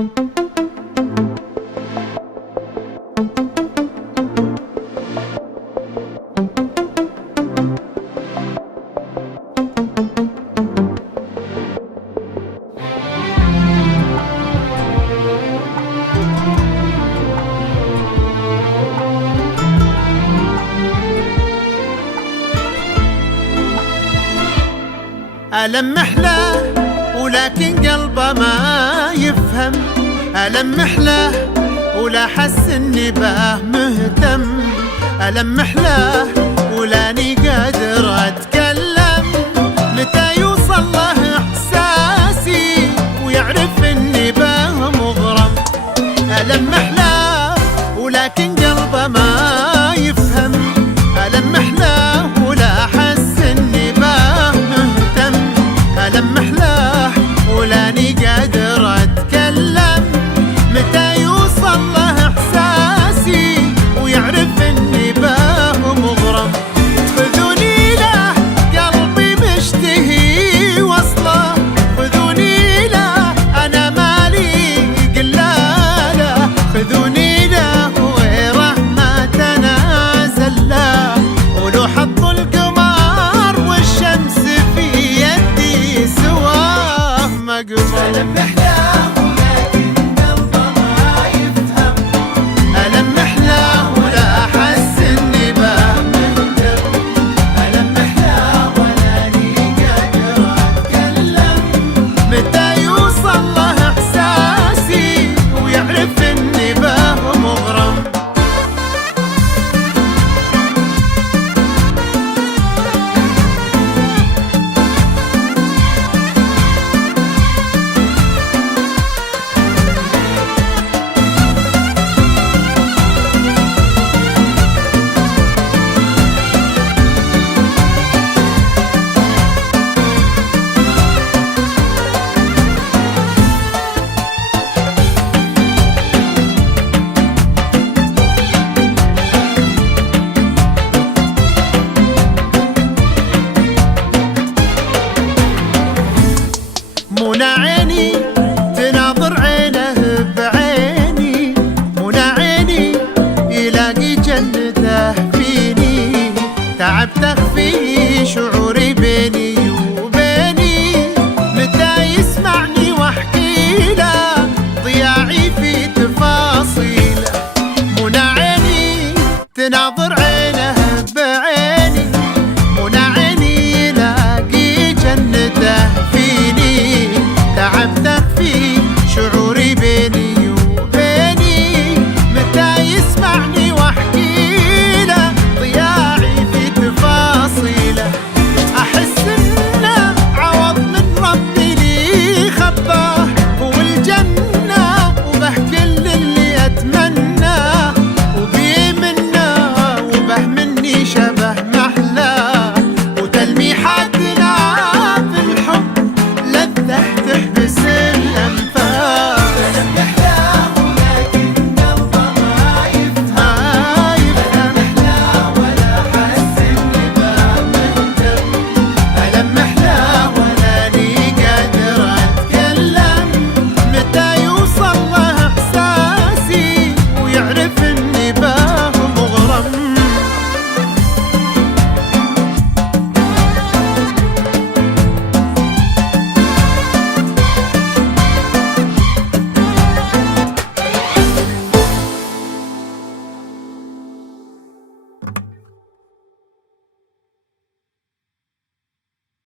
ألمح له ولكن قلبه ما يفهم، ألمح له ولا حس اني به مهتم، ألمح له ولاني قادر اتكلم، متى يوصل له احساسي ويعرف اني به مغرم، ألمح له ولكن قلبه ما يفهم، ألمح له ولا حس اني به مهتم، ألمح له ولاني قادر اتكلم، متى يوصل له احساسي ويعرف اني به مغرم، خذوني له قلبي مشتهي وصله، خذوني له انا مالي قلاله، خذوني له وغيره ما تنازل له، ولو حط القمر والشمس في يدي سواه مقبول.